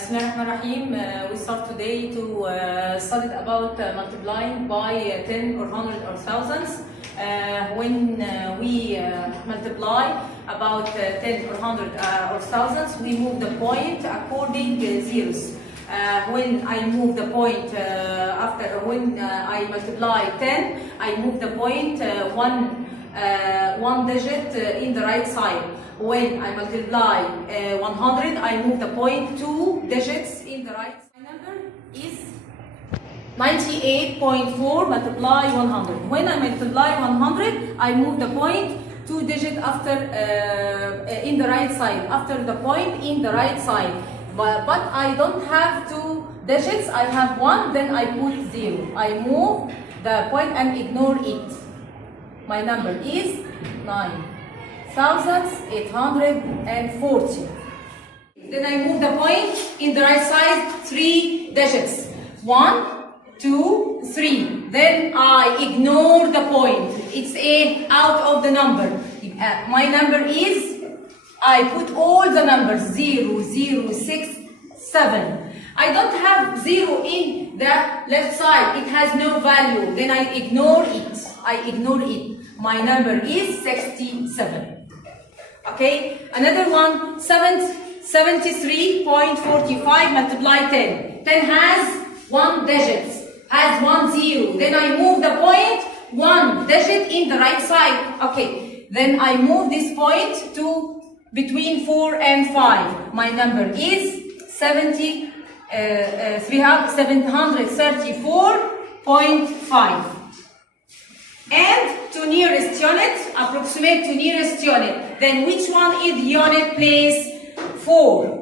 Bismillahirrahmanirrahim. We start today to study about multiplying by 10 or 100 or thousands. When we multiply about 10 or 100 or thousands, we move the point according zeros. When I move the point when I multiply 10, I move the point one digit in the right side. When I multiply 100, I move the point 2 digits in the right side. My number is 98.4 multiply 100. When I multiply 100, I move the point 2 digits after in the right side, after the point in the right side. But I don't have 2 digits, I have 1, then I put 0. I move the point and ignore it. My number is 9,840. Then I move the point in the right side 3 digits. 1, 2, 3. Then I ignore the point. It's out of the number. My number is, I put all the numbers 0, 0, 6, 7. I don't have 0 in the left side. It has no value. Then I ignore it. My number is 67. Okay, another one, 73.45 multiply 10. 10 has 1 digit, has 1 0. Then I move the point 1 digit in the right side. Okay, then I move this point to between 4 and 5. My number is 734.5. And to nearest unit, approximate to nearest unit. Then which one is the unit place? 4.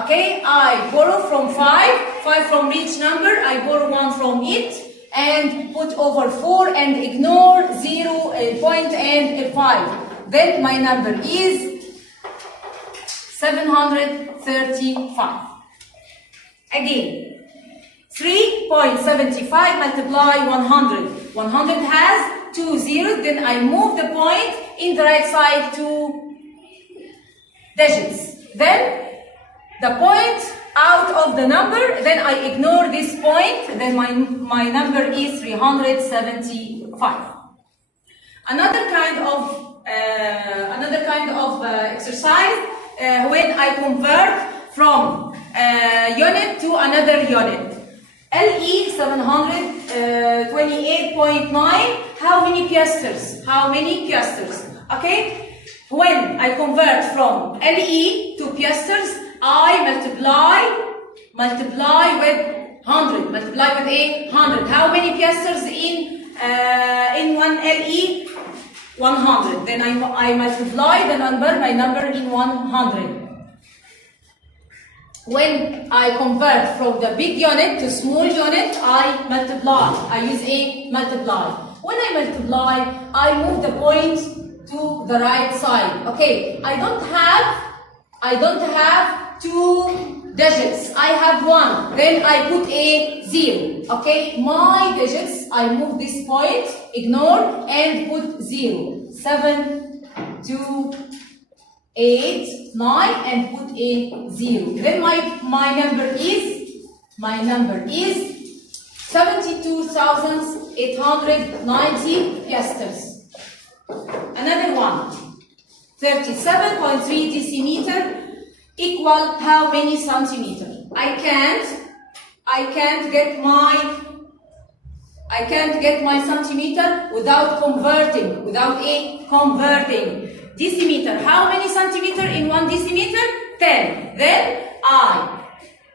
Okay, I borrow from 5 from each number, I borrow 1 from it and put over 4 and ignore 0, point and 5. Then my number is 735. Again, 3.75 multiply 100. 100 has 2 zeros, then I move the point in the right side 2 digits. Then the point out of the number, then I ignore this point, then my number is 375. Another kind of exercise when I convert from unit to another unit. LE 728.9. How many piasters? Okay. When I convert from LE to piasters, I multiply with 100. Multiply with 100. How many piasters in one LE? 100. Then I multiply the number, my number in 100. When I convert from the big unit to small unit, I multiply. I use multiply. When I multiply, I move the point to the right side. Okay, I don't have 2 digits. I have 1. Then I put 0. Okay, my digits, I move this point, ignore and put 0. 7, 2, 8, 9 and put 0. Then my number is 72,890 piasters. Another one, 37.3 decimeter equal how many centimeter? I can't get my centimeter without converting. Decimeter. How many centimeter in 1 decimeter? 10. Then I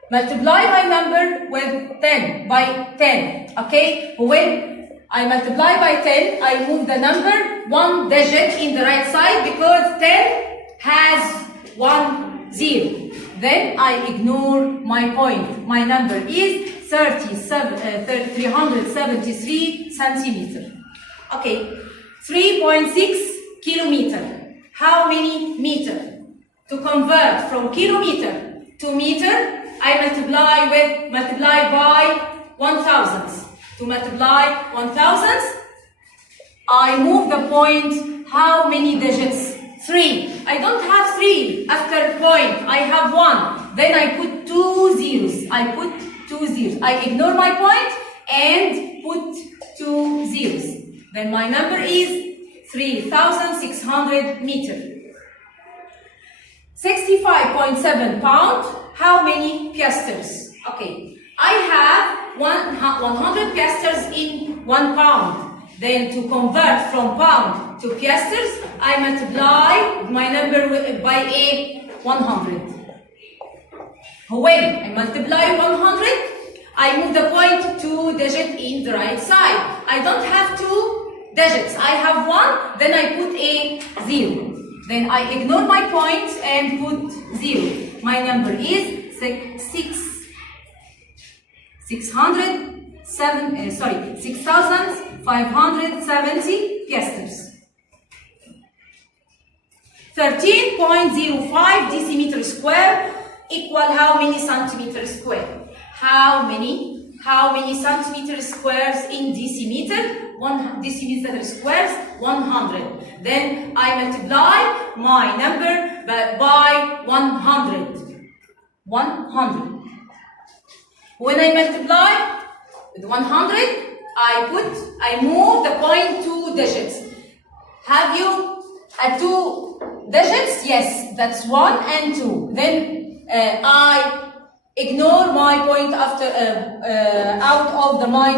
multiply my number with 10 by 10. Okay? When I multiply by 10, I move the number 1 digit in the right side because 10 has 1 0. Then I ignore my point. My number is 373 centimeter. Okay. 3.6 kilometer. How many meter? To convert from kilometer to meter, I multiply by 1000. To multiply 1000, I move the point how many digits? 3. I don't have 3 after point. I have 1. Then I put 2 I put 2 zeros. I ignore my point and put 2 zeros. Then my number is 3,600 meters. 65.7 pounds. How many piastres? Okay, I have 100 piastres in 1 pound. Then to convert from pound to piastres, I multiply my number by a 100. When I multiply 100, I move the point 2 digits in the right side. I don't have 2 digits. I have 1, then I put a 0. Then I ignore my points and put 0. My number is 6,570 piastres. 13.05 decimeter square equal how many centimeter square? How many centimeter squares in decimeter? 1 decimeter squares, 100. Then I multiply my number by 100. 100. When I multiply with 100, I move the point 2 digits. Have you 2 digits? Yes, that's 1 and 2. Then I ignore my point after out of the my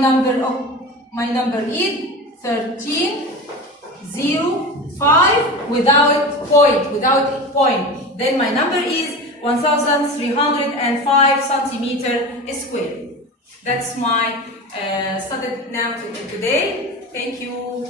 number is 1305 without point. Then my number is 1,305 centimeter square. That's my study now today. Thank you.